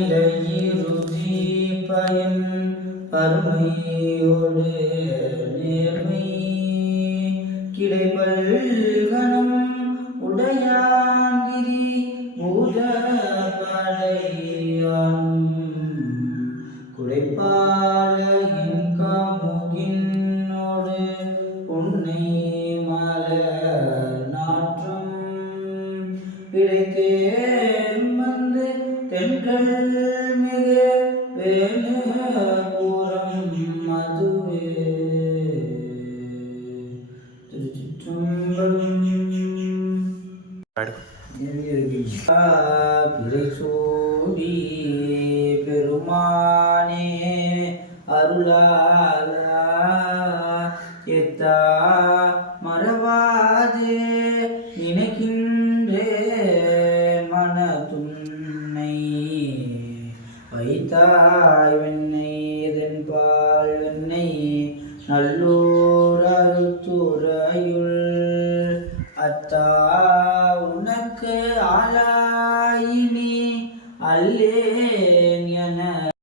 நிலையிறுதி பயன் அருமையோடு நேர்மை கிடைப்பல்கணம் உடையாங்கிரி பூத படையான் குழைப்பால என் காமுகினோடு உன்னை மலர் நாற்றம் பிழைத்தேன் வந்து தென்கள் மிக வேணுபுறம் மதுவே. திருச்சிற்றம்பலம். பிறைசூடி பெருமானே அருளாலா எத்தா மறவாதே நினைக்கின்றே மனதுன்னை வைத்தாய் வெண்ணை இதன்பால் வெண்ணை நல்லூர் அருத்துறையுள் அத்தா உனக்கு ஆளாயினி அல்லே